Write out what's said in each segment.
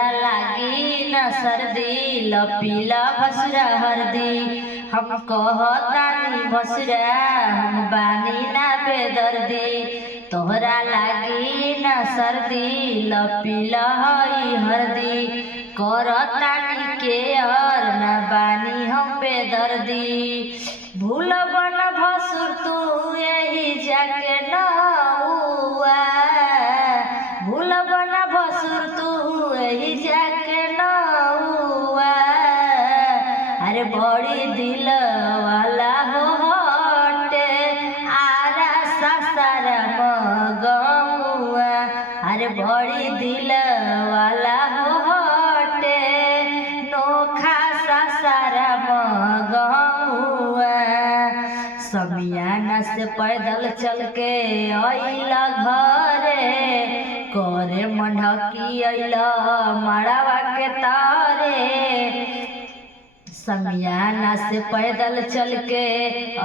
लागी न सर्दी लपीला भसुरा हरदी हम कहतानी भसुरा हम बानी ना बेदर्दी तोहरा लागी न सर्दी लपीला हई हरदी करतानी के और न बानी हम बेदर्दी भूल बन भसुर तू यही जाके नौआ भूल बन भसुर तू यही जाके नौआ अरे बड़ी दिल वाला हो हटे आरा सासारा मगमुआ अरे बड़ी दिल वाला हो हटे नोखा सासारा मगमुआ समियाना से पैदल चल के अइला घरे करे मंढकी अइला मड़ावा के तारे समियाना से पैदल चल के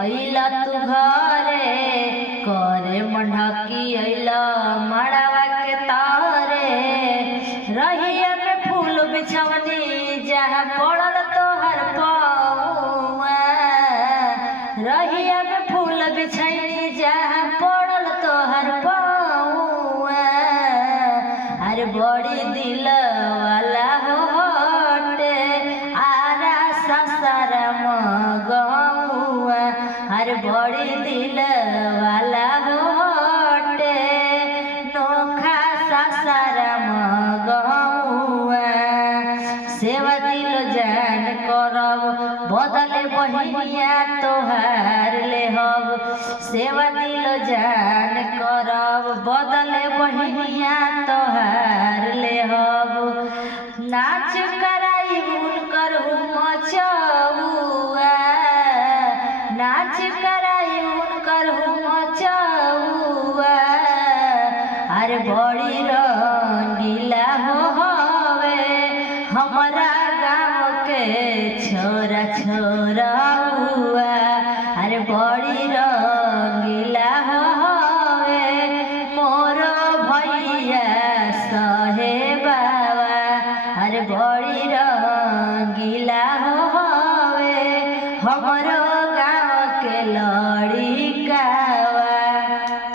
अइला तू घरे करे मंढकी अइला मड़ावा के तारे रहिया में फूल बिछवनी जहाँ पड़ल तोहर पौआ रहिया में फूल बिछैनी जहाँ पड़ल तोहर पौआ अरे बड़ी दिल वाला हो हटे आरा सासारा मगमुआ अरे बड़ी दिल वाला हो हटे नोखा सासारा मगमुआ सेवा दिल जान करब बदले बहिनिया तोहार ले हब सेवा दिल जान करब बदले बहिनिया तोहार ले हब नाच कराई हुनकर मचौआ नाच कराई हुनकर मचौआ अरे बड़ी रंगीला हो हवे हमारा गाँव के छोरा छोरा हुआ अरे बड़ी रंगीला हो हवे मोर भैया सहे बाबा अरे बड़ी